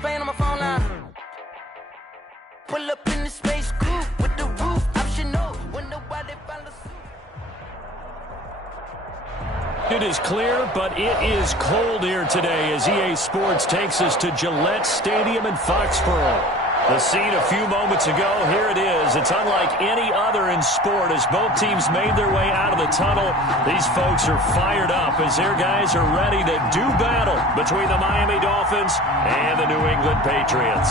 playing on my phone line. Pull up in the space coupe with the roof optional. When nobody follows suit. It is clear, but it is cold here today as EA Sports takes us to Gillette Stadium in Foxborough. The scene a few moments ago, here it is. It's unlike any other in sport as both teams made their way out of the tunnel. These folks are fired up as their guys are ready to do battle between the Miami Dolphins and the New England Patriots.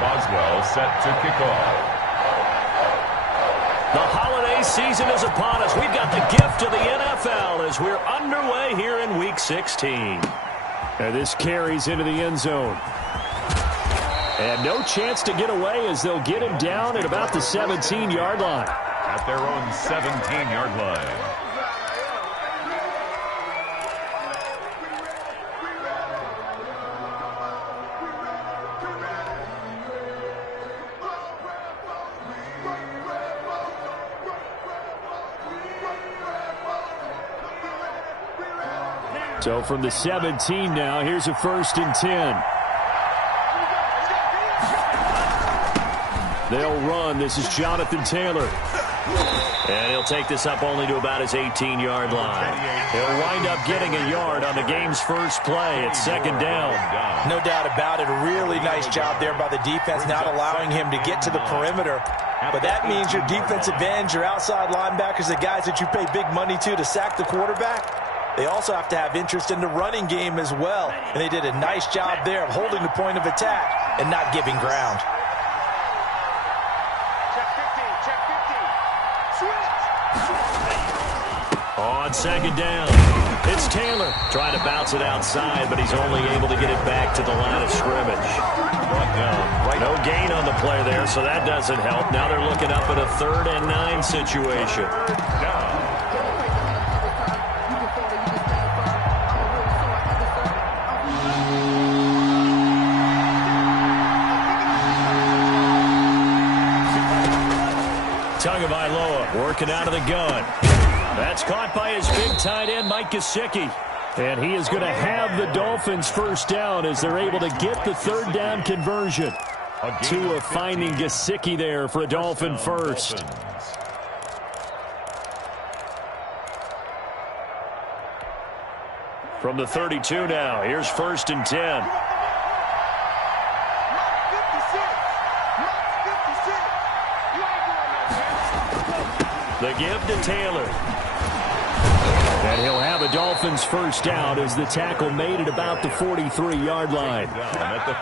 Boswell set to kick off. The holiday season is upon us. We've got the gift of the NFL as we're underway here in Week 16. And this carries into the end zone. And no chance to get away as they'll get him down at about the 17-yard line. At their own 17-yard line. So from the 17 now, here's a 1st and 10. They'll run. This is Jonathan Taylor. And he'll take this up only to about his 18-yard line. He'll wind up getting a yard on the game's first play. It's 2nd down. No doubt about it. A really nice job there by the defense, not allowing him to get to the perimeter. But that means your defensive ends, your outside linebackers, the guys that you pay big money to sack the quarterback, they also have to have interest in the running game as well. And they did a nice job there of holding the point of attack and not giving ground. On 2nd down, it's Taylor trying to bounce it outside, but he's only able to get it back to the line of scrimmage. No gain on the play there, so that doesn't help. Now they're looking up at a 3rd and 9 situation. Tagovailoa working out of the gun. That's caught by his big tight end, Mike Gesicki. And he is going to have the Dolphins 1st down as they're able to get the 3rd down conversion. Tua finding Gesicki there for a Dolphin first. From the 32 now, here's 1st and 10. The give to Taylor. And he'll have a Dolphins 1st down as the tackle made it about the 43-yard line.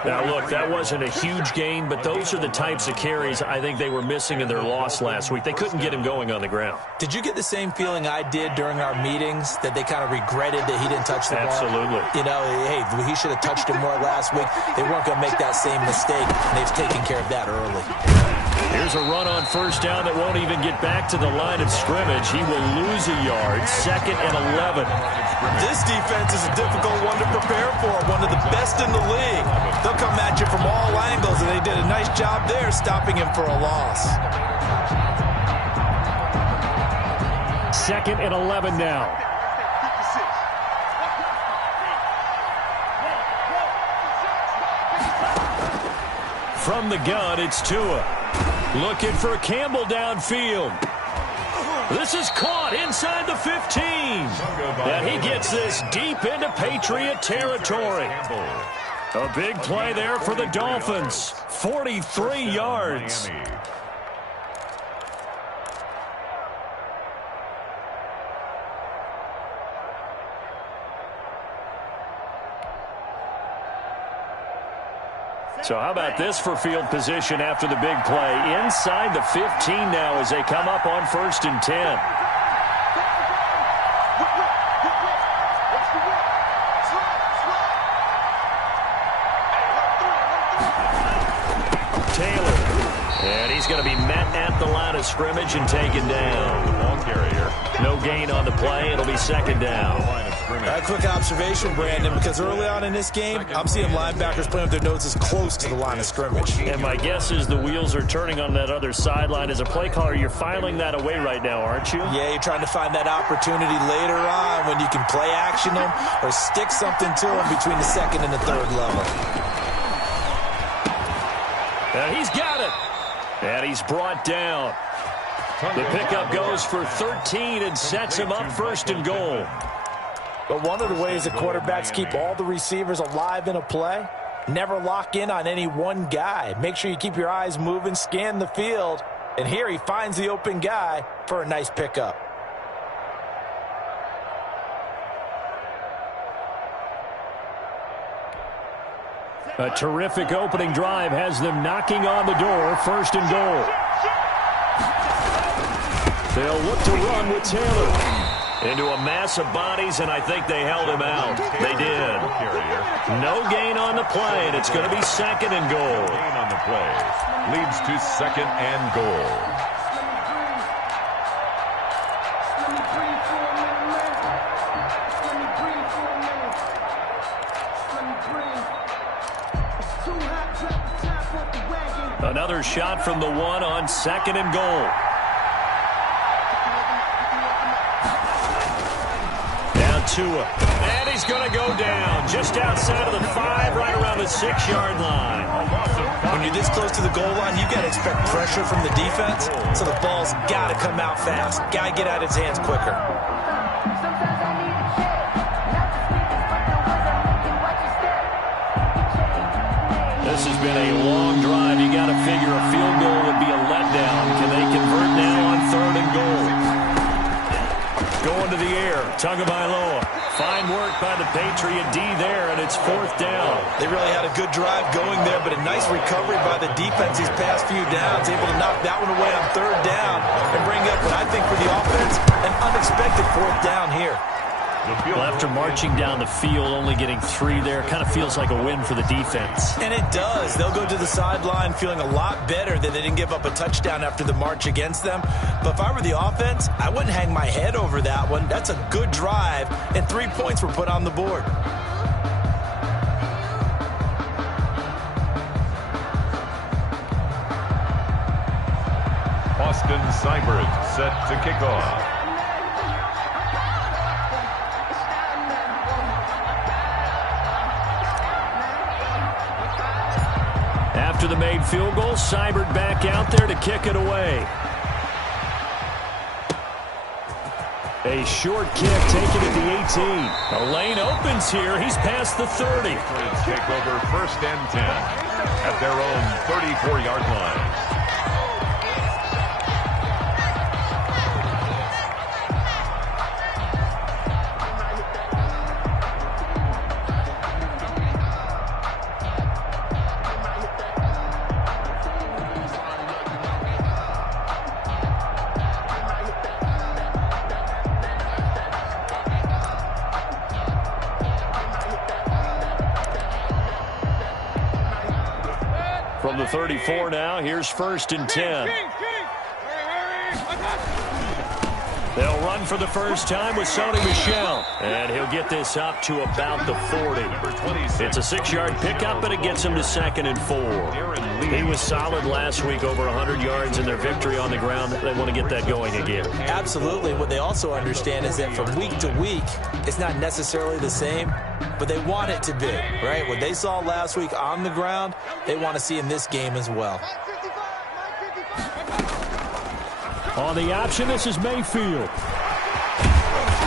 Now, look, that wasn't a huge gain, but those are the types of carries I think they were missing in their loss last week. They couldn't get him going on the ground. Did you get the same feeling I did during our meetings, that they kind of regretted that he didn't touch the ball? Absolutely. You know, hey, he should have touched it more last week. They weren't going to make that same mistake, and they've taken care of that early. Here's a run on 1st down that won't even get back to the line of scrimmage. He will lose a yard. 2nd and 11. This defense is a difficult one to prepare for, one of the best in the league. They'll come at you from all angles, and they did a nice job there stopping him for a loss. 2nd and 11 now. From the gun, it's Tua. Looking for Campbell downfield. This is caught inside the 15. And he gets this deep into Patriot territory. A big play there for the Dolphins. 43 yards. So how about this for field position after the big play? Inside the 15 now as they come up on 1st and 10. Taylor. And he he's going to be met at the line of scrimmage and taken down. The ball carrier. No gain on the play. It'll be second down. A quick observation, Brandon, because early on in this game, I'm seeing linebackers playing with their noses close to the line of scrimmage. And my guess is the wheels are turning on that other sideline. As a play caller, you're filing that away right now, aren't you? Yeah, you're trying to find that opportunity later on when you can play action them or stick something to them between the second and the third level. And he's got it. And he's brought down. The pickup goes for 13 and sets him up first and goal. But one of the ways that quarterbacks keep all the receivers alive in a play, never lock in on any one guy. Make sure you keep your eyes moving, scan the field. And here he finds the open guy for a nice pickup. A terrific opening drive has them knocking on the door, first and goal. They'll look to run with Taylor. Into a mass of bodies, and I think they held him out. They did. No gain on the play, and it's going to be second and goal. Gain on the play leads to second and goal. Another shot from the one on second and goal. Tua. And he's going to go down just outside of the 5, right around the 6-yard line. When you're this close to the goal line, you've got to expect pressure from the defense, so the ball's got to come out fast. Got to get out of his hands quicker. This has been a long drive. You got to figure a field goal would be a letdown. Can they convert now on third and goal? Going to the air, Tagovailoa. Fine work by the Patriot D there, and it's fourth down. They really had a good drive going there, but a nice recovery by the defense these past few downs, able to knock that one away on third down and bring up what I think for the offense, an unexpected fourth down here. Well, after marching down the field, only getting 3 there, kind of feels like a win for the defense. And it does. They'll go to the sideline feeling a lot better that they didn't give up a touchdown after the march against them. But if I were the offense, I wouldn't hang my head over that one. That's a good drive, and 3 points were put on the board. Austin Seibert set to kick off. After the made field goal, Seibert back out there to kick it away. A short kick taken at the 18. A lane opens here. He's past the 30. Take over first and 10 at their own 34-yard line. From the 34 now, here's first and 10. They'll run for the first time with Sony Michel. And he'll get this up to about the 40. It's a 6-yard pickup, and it gets him to second and 4. He was solid last week, over 100 yards in their victory on the ground. They want to get that going again. Absolutely. What they also understand is that from week to week, it's not necessarily the same, but they want it to be, right? What they saw last week on the ground, they want to see in this game as well. On the option, this is Mayfield.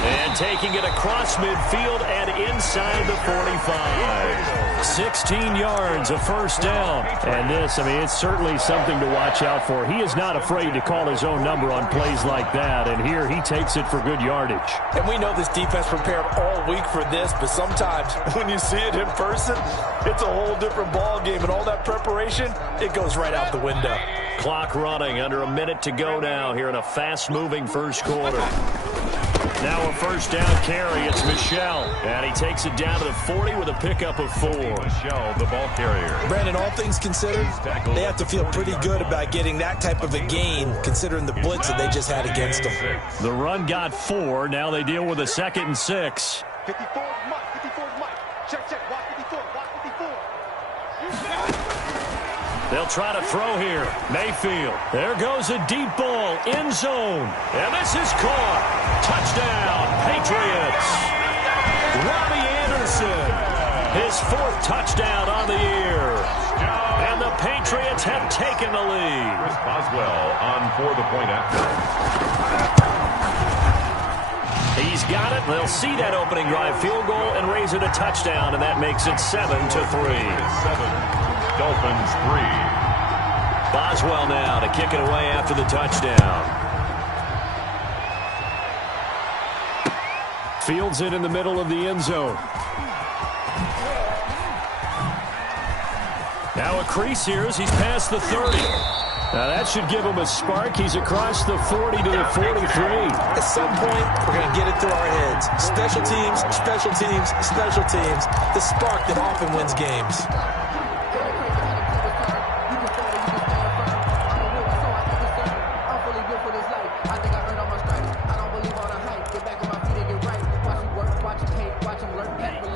And taking it across midfield and inside the 45. 16 yards, a first down. And this, I mean, it's certainly something to watch out for. He is not afraid to call his own number on plays like that. And here he takes it for good yardage. And we know this defense prepared all week for this, but sometimes when you see it in person, it's a whole different ball game. And all that preparation, it goes right out the window. Clock running, under a minute to go now here in a fast-moving first quarter. Now a first down carry. It's Michel. And he takes it down to the 40 with a pickup of 4. Michel, the ball carrier. Brandon, all things considered, they have to feel pretty good about getting that type of a gain, considering the blitz that they just had against them. The run got 4. Now they deal with a 2nd and 6. 54 Mike. 54 Mike. Check. Watch 54. Watch 54. They'll try to throw here. Mayfield. There goes a deep ball. End zone. And this is caught. Touchdown, Patriots. Robbie Anderson. His 4th touchdown on the year. And the Patriots have taken the lead. Chris Boswell on for the point after. He's got it. They'll see that opening drive field goal and raise it a touchdown, and that makes it 7-3. 7. Dolphins 3. Boswell now to kick it away after the touchdown. Fields it in the middle of the end zone. Now a crease here as he's past the 30. Now that should give him a spark. He's across the 40 to the 43. At some point, we're going to get it through our heads. Special teams, special teams, special teams. The spark that often wins games.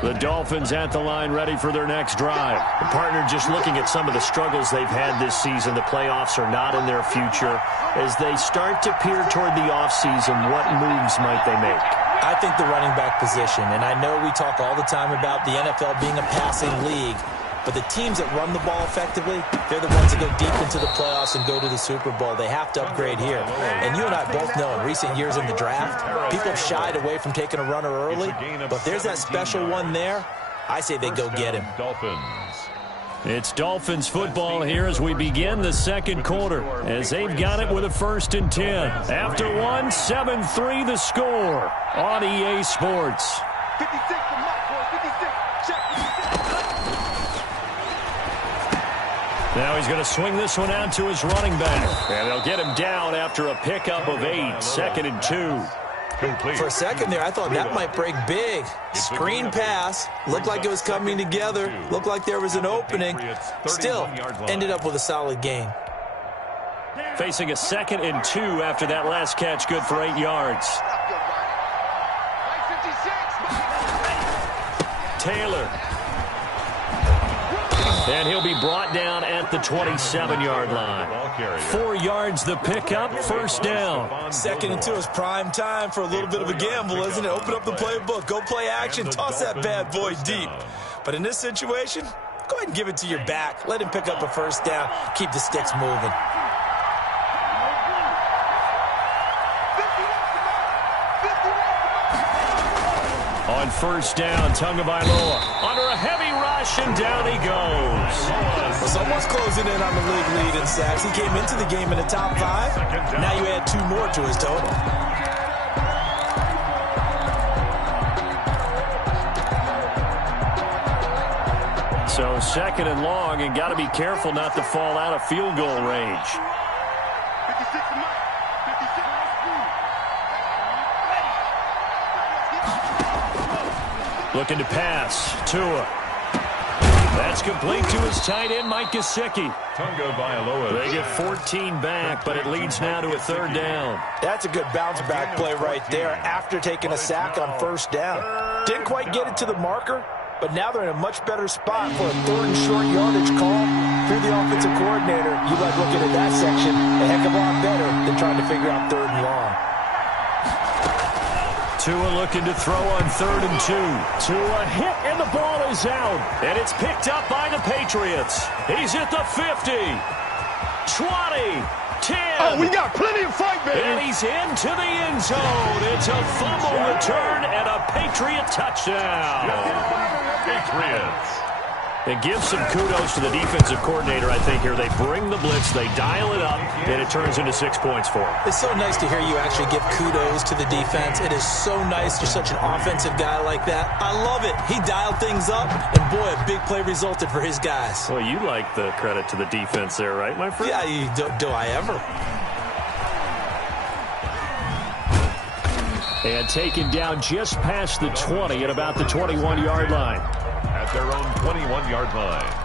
The Dolphins at the line ready for their next drive. The partner just looking at some of the struggles they've had this season. The playoffs are not in their future. As they start to peer toward the offseason, what moves might they make? I think the running back position, and I know we talk all the time about the NFL being a passing league, but the teams that run the ball effectively, they're the ones that go deep into the playoffs and go to the Super Bowl. They have to upgrade here. And you and I both know in recent years in the draft, people have shied away from taking a runner early, but there's that special one there. I say they go get him. Dolphins. It's Dolphins football here as we begin the 2nd quarter, as they've got it with a 1st and 10. After 1, 7-3 the score on EA Sports. 56 for Mike, boy. 56. Check. 56. Now he's going to swing this one out to his running back. And they'll get him down after a pickup of 8. 2nd and 2. Complete. For a second there, I thought that might break big. Screen pass. Looked like it was coming together. Looked like there was an opening. Still, ended up with a solid gain. Facing a 2nd and 2 after that last catch, good for 8 yards. Taylor. And he'll be brought down at the 27-yard line. 4 yards the pickup, 1st down. 2nd and 2 is prime time for a little bit of a gamble, isn't it? Open up the playbook, go play action, toss that bad boy deep. But in this situation, go ahead and give it to your back. Let him pick up a 1st down, keep the sticks moving. On 1st down, Tagovailoa under a heavy rush, and down he goes. Well, someone's closing in on the league lead in sacks. He came into the game in the top 5. Now you add 2 more to his total. So 2nd and long, and got to be careful not to fall out of field goal range. 56 for Mike. 56. Looking to pass. Tua. That's complete to his tight end, Mike Gesicki. They get 14 back, but it leads now to a 3rd down. That's a good bounce-back play right there after taking a sack on 1st down. Didn't quite get it to the marker, but now they're in a much better spot for a 3rd and short yardage call. Through the offensive coordinator, you like looking at that section a heck of a lot better than trying to figure out 3rd and long. Tua looking to throw on 3rd and 2. Tua hit, and the ball is out. And it's picked up by the Patriots. He's at the 50, 20, 10. Oh, we got plenty of fight, baby. And he's into the end zone. It's a fumble return and a Patriot touchdown. Patriots. And give some kudos to the defensive coordinator, I think, here. They bring the blitz, they dial it up, and it turns into 6 points for them. It's so nice to hear you actually give kudos to the defense. It is so nice you're such an offensive guy like that. I love it. He dialed things up, and boy, a big play resulted for his guys. Well, you like the credit to the defense there, right, my friend? Yeah, do I ever? And taken down just past the 20 at about the 21-yard line. At their own 21-yard line.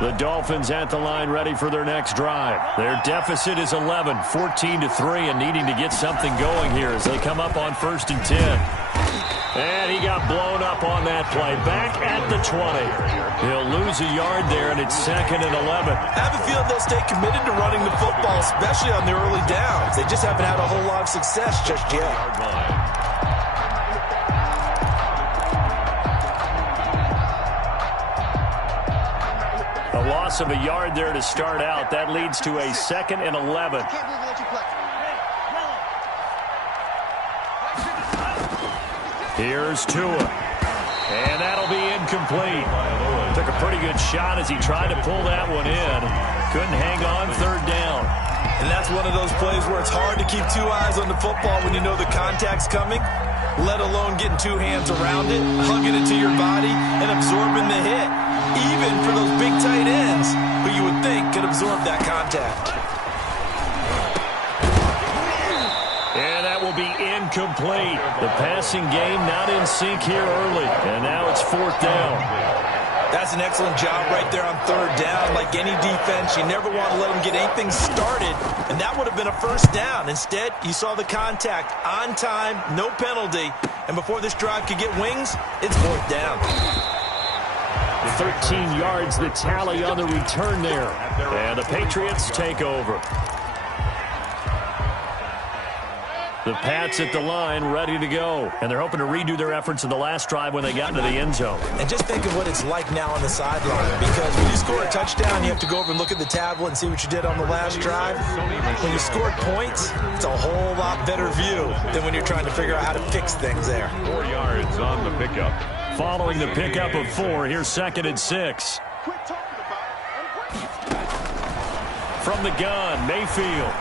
The Dolphins at the line ready for their next drive. Their deficit is 11, 14-3, and needing to get something going here as they come up on 1st and 10. And he got blown up on that play. Back at the 20. He'll lose a yard there, and it's 2nd and 11. I have a feeling they'll stay committed to running the football, especially on the early downs. They just haven't had a whole lot of success just yet. A loss of a yard there to start out. That leads to a 2nd and 11. Here's Tua. And that'll be incomplete. Took a pretty good shot as he tried to pull that one in. Couldn't hang on 3rd down. And that's one of those plays where it's hard to keep 2 eyes on the football when you know the contact's coming, let alone getting 2 hands around it, hugging it to your body, and absorbing the hit. Even for those big tight ends who you would think could absorb that contact. And that will be incomplete. The passing game not in sync here early. And now it's 4th down. That's an excellent job right there on 3rd down. Like any defense, you never want to let them get anything started. And that would have been a 1st down. Instead, you saw the contact on time, no penalty. And before this drive could get wings, it's 4th down. 13 yards the tally on the return there. And the Patriots take over. The Pats at the line ready to go. And they're hoping to redo their efforts in the last drive when they got into the end zone. And just think of what it's like now on the sideline. Because when you score a touchdown, you have to go over and look at the tablet and see what you did on the last drive. When you scored points, it's a whole lot better view than when you're trying to figure out how to fix things there. 4 yards on the pickup. Following the pickup of 4, here's 2nd and 6. From the gun, Mayfield.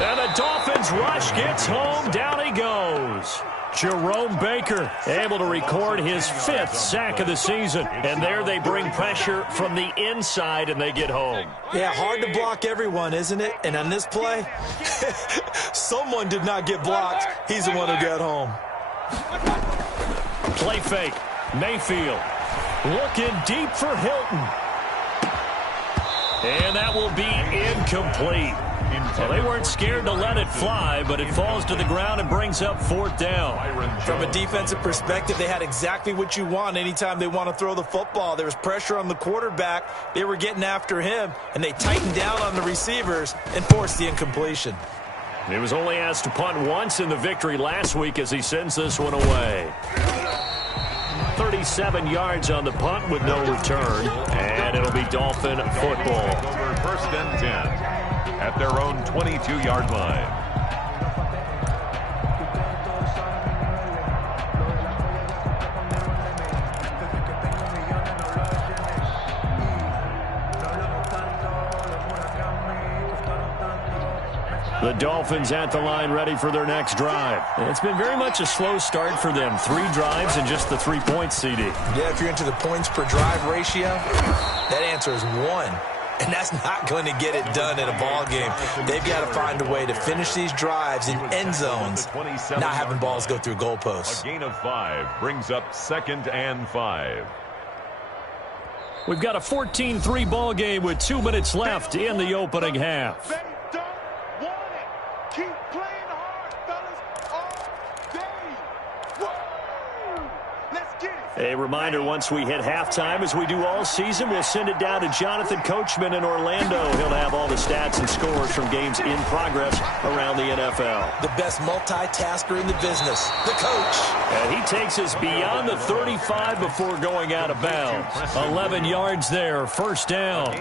And the Dolphins rush gets home. Down he goes. Jerome Baker able to record his 5th sack of the season. And there they bring pressure from the inside and they get home. Yeah, hard to block everyone, isn't it? And on this play, someone did not get blocked. He's the one who got home. Play fake. Mayfield looking deep for Hilton. And that will be incomplete. Well, they weren't scared to let it fly, but it falls to the ground and brings up 4th down. From a defensive perspective, they had exactly what you want anytime they want to throw the football. There was pressure on the quarterback. They were getting after him, and they tightened down on the receivers and forced the incompletion. He was only asked to punt once in the victory last week as he sends this one away. 37 yards on the punt with no return, and it'll be Dolphin football. Over 1st and 10 at their own 22-yard line. The Dolphins at the line ready for their next drive. It's been very much a slow start for them. 3 drives and just the 3 points, CD. Yeah, if you're into the points per drive ratio, that answer is 1. And that's not going to get it done in a ball game. They've got to find a way to finish these drives in end zones, not having balls go through goalposts. A gain of 5 brings up 2nd and 5. We've got a 14-3 ball game with 2 minutes left in the opening half. They don't want it. Keep playing hard, fellas, all day. Woo! Let's get it. A reminder, once we hit halftime, as we do all season, we'll send it down to Jonathan Coachman in Orlando. He'll have all the stats and scores from games in progress around the NFL. The best multitasker in the business, the coach. And he takes us beyond the 35 before going out of bounds. 11 yards there, 1st down.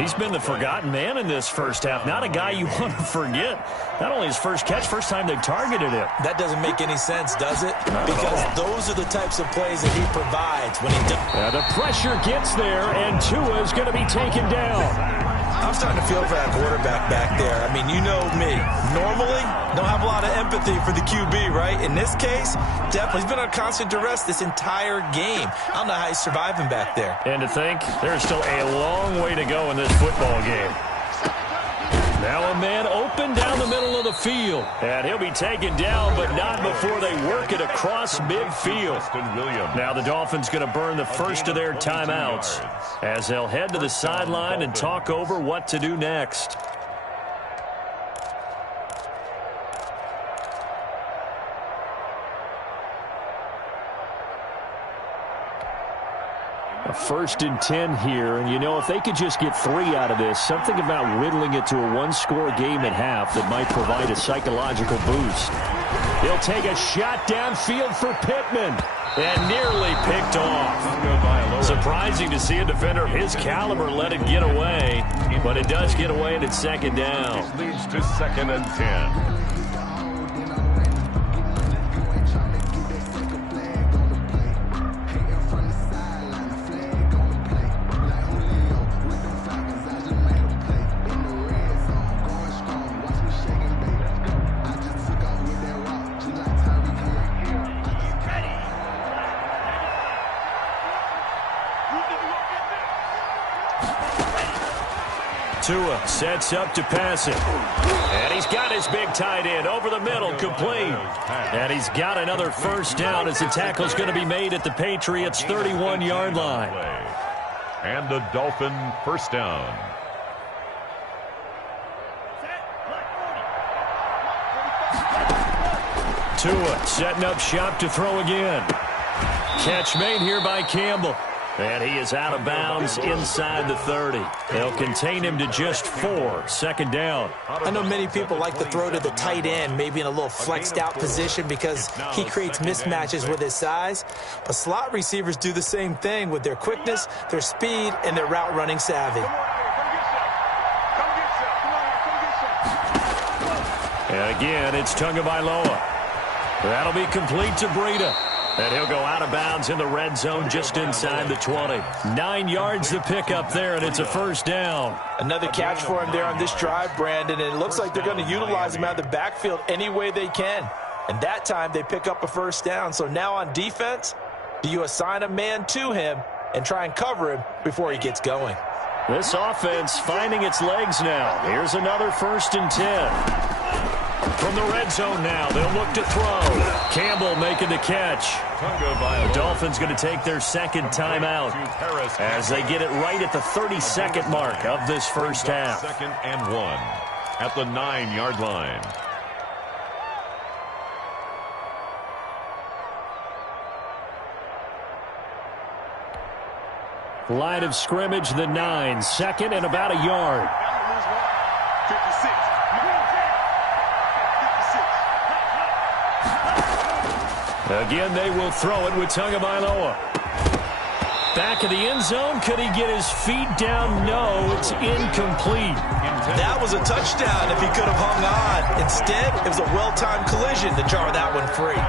He's been the forgotten man in this first half. Not a guy you want to forget. Not only his first catch, first time they've targeted him. That doesn't make any sense, does it? Because those are the types of plays that he provides when he does. The pressure gets there, and Tua is going to be taken down. I'm I'm starting to feel for that quarterback back there. I mean, you know me. Normally, don't have a lot of empathy for the QB, right? In this case, definitely. He's been on constant duress this entire game. I don't know how he's surviving back there. And to think, there's still a long way to go in this football game. Now a man open down the middle of the field. And he'll be taken down, but not before they work it across midfield. Now the Dolphins going to burn the first of their timeouts as they'll head to the sideline and talk over what to do next. A 1st and 10 here, and you know, if they could just get 3 out of this, something about whittling it to a one-score game at half that might provide a psychological boost. He'll take a shot downfield for Pittman, and nearly picked off. Surprising to see a defender of his caliber let it get away, but it does get away, and it's 2nd down. This leads to 2nd and 10. Tua sets up to pass it. And he's got his big tight end over the middle, complete. And he's got another 1st down as the tackle's going to be made at the Patriots' 31-yard line. And a Dolphin 1st down. Tua setting up shop to throw again. Catch made here by Campbell. And he is out of bounds inside the 30. They'll contain him to just 4, 2nd down. I know many people like to throw to the tight end, maybe in a little flexed out position because he creates mismatches with his size. But slot receivers do the same thing with their quickness, their speed, and their route running savvy. And again, it's Tagovailoa. That'll be complete to Breida. And he'll go out of bounds in the red zone just inside the 20. 9 yards to pick up there, and it's a 1st down. Another catch for him there on this drive, Brandon, and it looks like they're going to utilize him out of the backfield any way they can. And that time they pick up a 1st down. So now on defense, do you assign a man to him and try and cover him before he gets going? This offense finding its legs now. Here's another 1st and 10. From the red zone now, they'll look to throw. Campbell making the catch. The Dolphins going to take their 2nd timeout as they get it right at the 32nd mark of this 1st half. 2nd and 1 at the 9-yard line. Line of scrimmage, the 9. 2nd and about a yard. 56. Again, they will throw it with Tagovailoa. Back of the end zone. Could he get his feet down? No, it's incomplete. That was a touchdown if he could have hung on. Instead, it was a well-timed collision to jar that one free.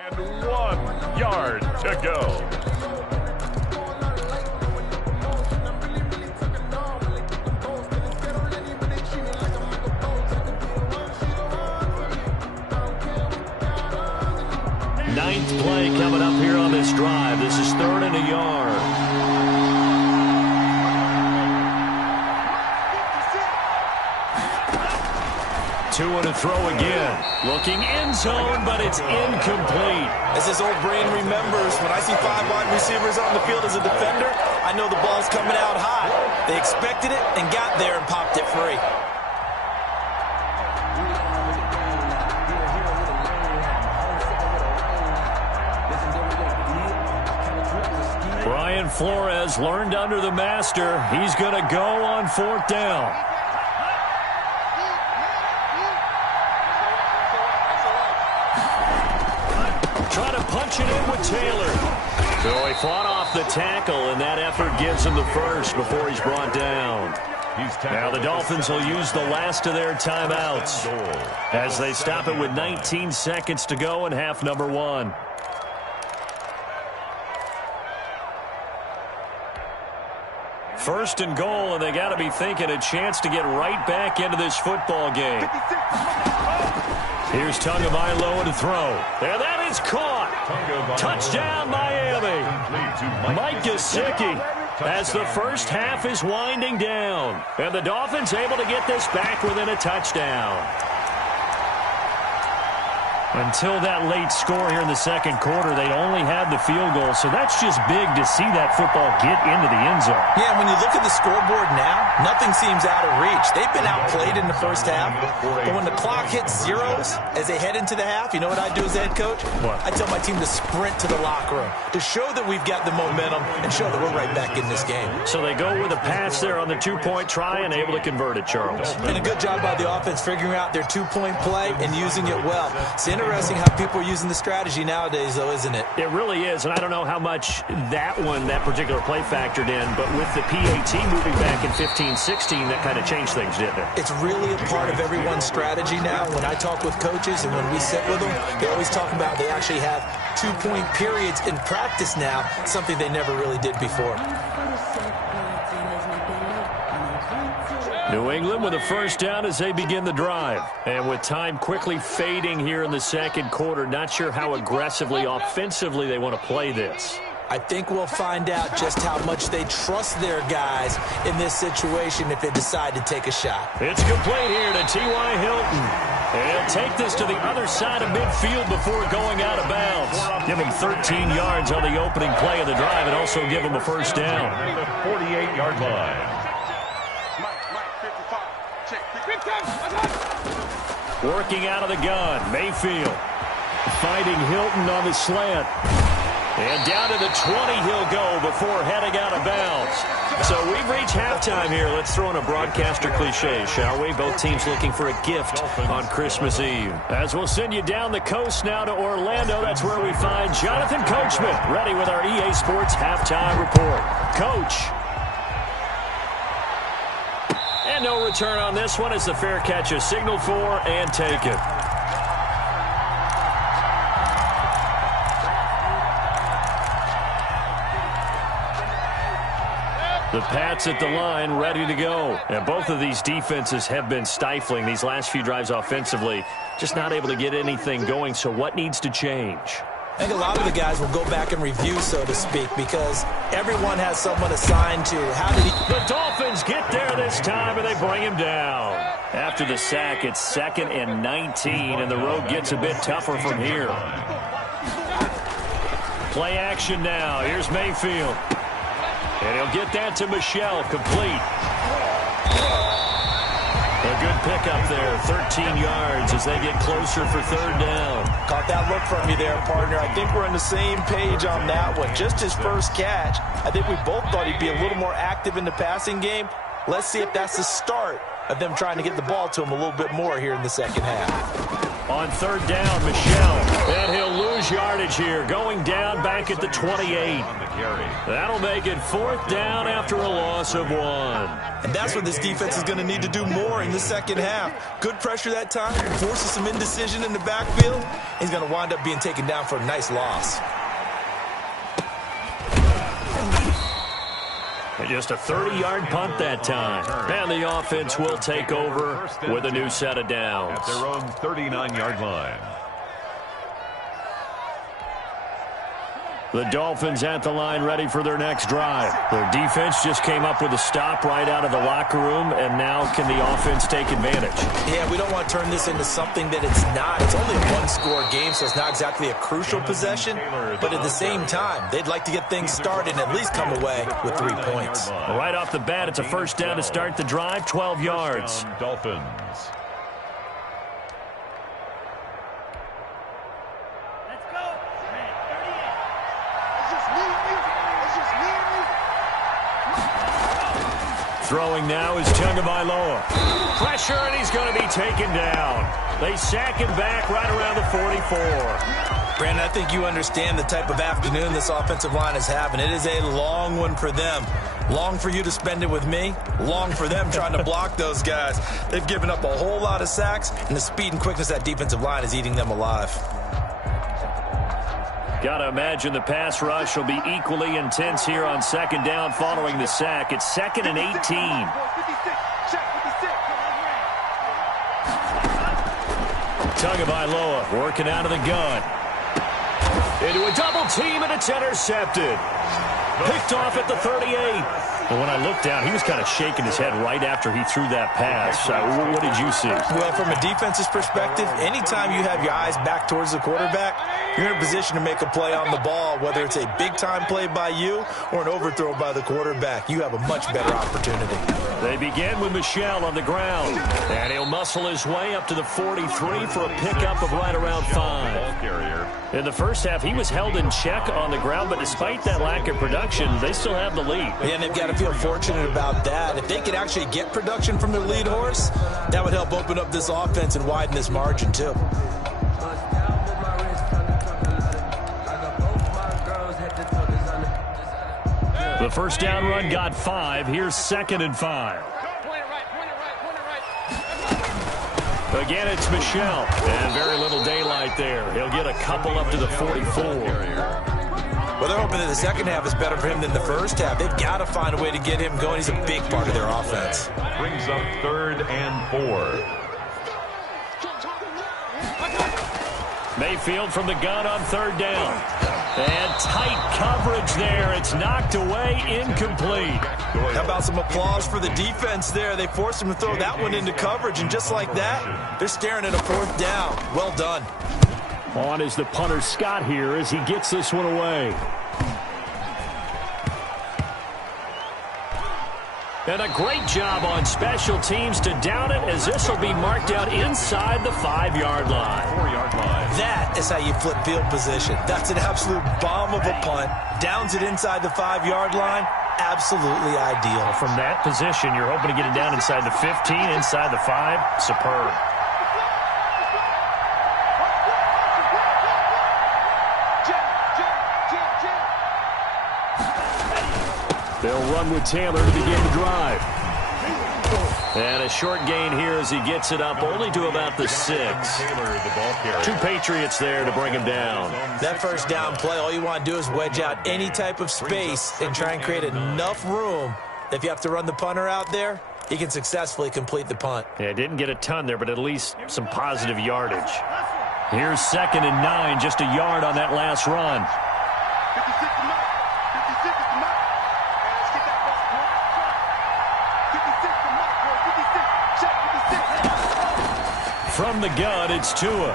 And 1 yard to go. Ninth play coming up here on this drive. This is 3rd and a yard. Tua to throw again. Looking end zone, but it's incomplete. As his old brain remembers, when I see 5 wide receivers on the field as a defender, I know the ball's coming out high. They expected it and got there and popped it free. Brian Flores learned under the master. He's going to go on 4th down. switching in with Taylor. So he fought off the tackle, and that effort gives him the first before he's brought down. Now the Dolphins will use the last of their timeouts as they stop it with 19 seconds to go in half number 1. First and goal, and they got to be thinking a chance to get right back into this football game. Here's Tagovailoa to throw. And that is caught. Touchdown, Miami. Mike Gesicki as the first half is winding down. And the Dolphins able to get this back within a touchdown. Until that late score here in the second quarter, they only had the field goal. So that's just big to see that football get into the end zone. Yeah, when you look at the scoreboard now, nothing seems out of reach. They've been outplayed in the first half. But when the clock hits zeros as they head into the half, you know what I do as head coach? What? I tell my team to sprint to the locker room to show that we've got the momentum and show that we're right back in this game. So they go with a pass there on the two-point try and able to convert it, Charles. And a good job by the offense figuring out their two-point play and using it well. It's interesting how people are using the strategy nowadays, though, isn't it? It really is, and I don't know how much that particular play factored in, but with the PAT moving back in 15-16, that kind of changed things, didn't it? It's really a part of everyone's strategy now. When I talk with coaches and when we sit with them, they always talk about they actually have two-point periods in practice now, something they never really did before. New England with a first down as they begin the drive. And with time quickly fading here in the second quarter, not sure how aggressively, offensively they want to play this. I think we'll find out just how much they trust their guys in this situation if they decide to take a shot. It's complete here to T.Y. Hilton. And he'll take this to the other side of midfield before going out of bounds. Give him 13 yards on the opening play of the drive and also give him a first down. The 48-yard line. Working out of the gun, Mayfield fighting Hilton on the slant. And down to the 20 he'll go before heading out of bounds. So we've reached halftime here. Let's throw in a broadcaster cliche, shall we? Both teams looking for a gift on Christmas Eve. As we'll send you down the coast now to Orlando. That's where we find Jonathan Coachman ready with our EA Sports halftime report. Coach. And no return on this one as the fair catch is signaled for and taken. The Pats at the line ready to go. And both of these defenses have been stifling these last few drives offensively. Just not able to get anything going. So what needs to change? I think a lot of the guys will go back and review, so to speak, because everyone has someone assigned to how did he... The Dolphins get there this time, and they bring him down. After the sack, it's 2nd and 19, and the road gets a bit tougher from here. Play action now. Here's Mayfield. And he'll get that to Michelle, complete. A good pickup there, 13 yards as they get closer for third down. Caught that look from you there, partner. I think we're on the same page on that one. Just his first catch. I think we both thought he'd be a little more active in the passing game. Let's see if that's the start of them trying to get the ball to him a little bit more here in the second half. On third down, Michelle. And he'll lose yardage here, going down back at the 28. That'll make it 4th down after a loss of 1. And that's what this defense is going to need to do more in the second half. Good pressure that time, forces some indecision in the backfield. He's going to wind up being taken down for a nice loss. And just a 30-yard punt that time. And the offense will take over with a new set of downs. At their own 39-yard line. The Dolphins at the line ready for their next drive. Their defense just came up with a stop right out of the locker room, and now can the offense take advantage? Yeah, we don't want to turn this into something that it's not. It's only a one-score game, so it's not exactly a crucial possession. But at the same time, they'd like to get things started and at least come away with 3 points. Right off the bat, it's a first down to start the drive, 12 yards. Dolphins. Throwing now is Tagovailoa. Pressure, and he's going to be taken down. They sack him back right around the 44. Brandon, I think you understand the type of afternoon this offensive line is having. It is a long one for them. Long for you to spend it with me. Long for them trying to block those guys. They've given up a whole lot of sacks, and the speed and quickness of that defensive line is eating them alive. Got to imagine the pass rush will be equally intense here on second down following the sack. It's 2nd and 18. Tagovailoa working out of the gun. Into a double team, and it's intercepted. Picked off at the 38. And when I looked down, he was kind of shaking his head right after he threw that pass. What did you see? Well, from a defense's perspective, anytime you have your eyes back towards the quarterback, you're in a position to make a play on the ball, whether it's a big-time play by you or an overthrow by the quarterback. You have a much better opportunity. They begin with Michel on the ground. And he'll muscle his way up to the 43 for a pickup of right around 5. In the first half, he was held in check on the ground, but despite that lack of production, they still have the lead. And they've got to feel fortunate about that. If they could actually get production from their lead horse, that would help open up this offense and widen this margin, too. The first down run got 5. Here's 2nd and 5. Again, it's Michel. And very little daylight there. He'll get a couple up to the 44. Well, they're hoping that the second half is better for him than the first half. They've got to find a way to get him going. He's a big part of their offense. Brings up 3rd and 4. Mayfield from the gun on 3rd down. And tight coverage there. It's knocked away, incomplete. How about some applause for the defense there? They forced him to throw that one into coverage, and just like that, they're staring at a 4th down. Well done. On is the punter Scott here as he gets this one away. And a great job on special teams to down it, as this will be marked out inside the 5-yard line. 4-yard line. That is how you flip field position. That's an absolute bomb of a punt. Downs it inside the 5-yard line. Absolutely ideal. From that position, you're hoping to get it down inside the 15, inside the 5. Superb. They'll run with Taylor to begin the drive. And a short gain here as he gets it up only to about the 6. 2 Patriots there to bring him down. That first down play, all you want to do is wedge out any type of space and try and create enough room. If you have to run the punter out there, he can successfully complete the punt. Yeah, didn't get a ton there, but at least some positive yardage. Here's 2nd and 9, just a yard on that last run. From the gun, it's Tua.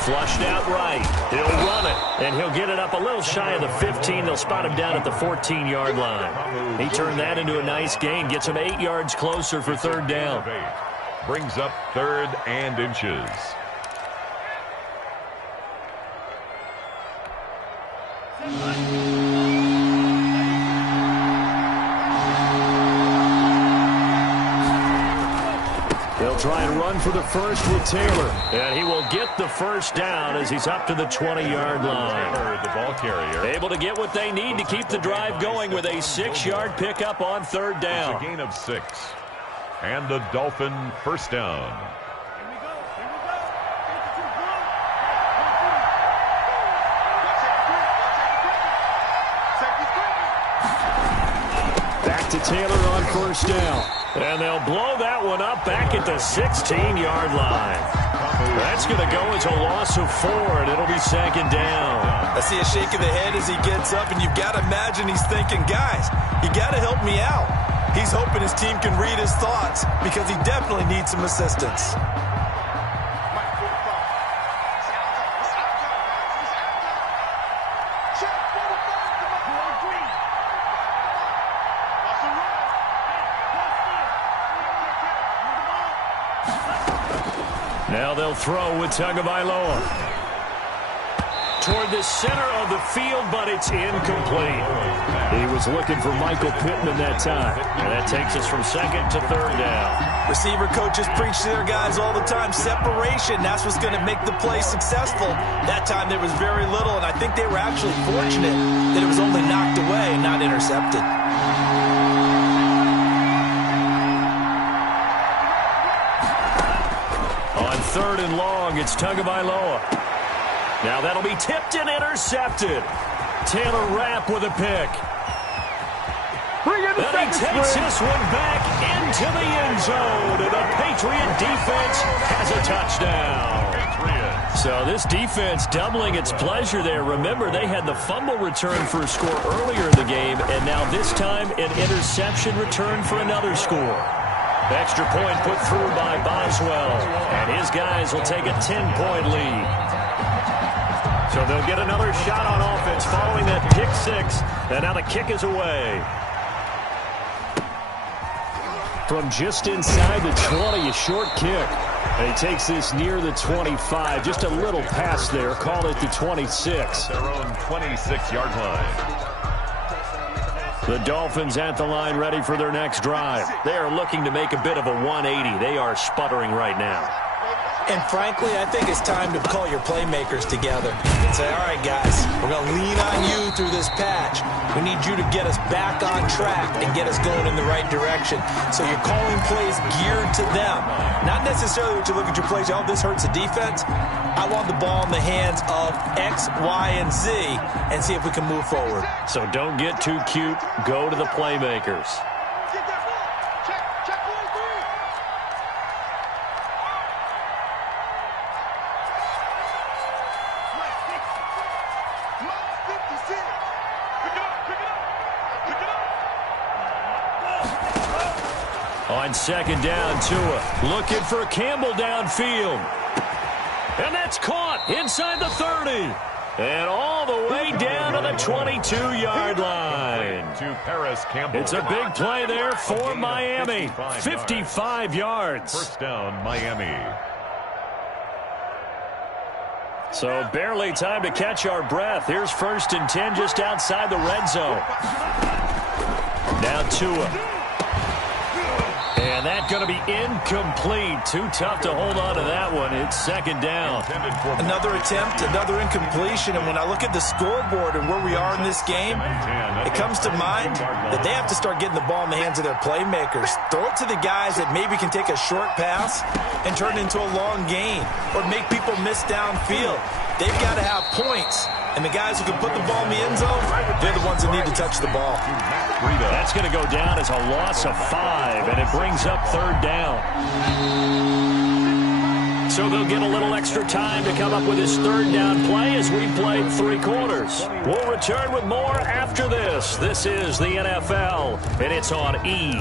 Flushed out right. He'll run it, and he'll get it up a little shy of the 15. They'll spot him down at the 14-yard line. He turned that into a nice gain, gets him 8 yards closer for 3rd down. Brings up 3rd and inches. They'll try and run for the first with Taylor. And he will get the first down as he's up to the 20-yard line. Taylor, the ball carrier. Able to get what they need to keep the drive going with a 6-yard pickup on 3rd down. It's a gain of 6. And the Dolphin first down. Back to Taylor on 1st down. And they'll blow that one up back at the 16-yard line. That's going to go as a loss of 4, and it'll be 2nd down. I see a shake of the head as he gets up, and you've got to imagine he's thinking, guys, you got to help me out. He's hoping his team can read his thoughts because he definitely needs some assistance. Now they'll throw with Tagovailoa. toward the center of the field, but it's incomplete. He was looking for Michael Pittman that time. And that takes us from second to third down. Receiver coaches preach to their guys all the time. Separation, that's what's going to make the play successful. That time there was very little, and I think they were actually fortunate that it was only knocked away and not intercepted. On third and long, it's Tagovailoa. Now that'll be tipped and intercepted. Taylor Rapp with a pick. And he takes this one back into the end zone. And the Patriot defense has a touchdown. So this defense doubling its pleasure there. Remember, they had the fumble return for a score earlier in the game, and now this time an interception return for another score. Extra point put through by Boswell, and his guys will take a 10-point lead. So they'll get another shot on offense following that pick six, and now the kick is away. From just inside the 20, a short kick. And he takes this near the 25. Just a little pass there. Call it the 26. Their own 26-yard line. The Dolphins at the line ready for their next drive. They are looking to make a bit of a 180. They are sputtering right now. And frankly, I think it's time to call your playmakers together and say, all right, guys, we're going to lean on you through this patch. We need you to get us back on track and get us going in the right direction. So you're calling plays geared to them. Not necessarily what you look at your plays, oh, this hurts the defense. I want the ball in the hands of X, Y, and Z and see if we can move forward. So don't get too cute. Go to the playmakers. On second down, Tua looking for Campbell downfield. And that's caught inside the 30. And all the way down to the 22-yard line. To Paris Campbell. It's a big play there for Miami. 55 yards. First down, Miami. So barely time to catch our breath. Here's 1st and 10 just outside the red zone. Now Tua. And that's going to be incomplete. Too tough to hold on to that one. It's second down. Another attempt, another incompletion. And when I look at the scoreboard and where we are in this game, it comes to mind that they have to start getting the ball in the hands of their playmakers. Throw it to the guys that maybe can take a short pass and turn it into a long gain or make people miss downfield. They've got to have points. And the guys who can put the ball in the end zone, they're the ones that need to touch the ball. That's going to go down as a loss of 5, and it brings up third down. So they'll get a little extra time to come up with his third down play as we played 3 quarters. We'll return with more after this. This is the NFL, and it's on E!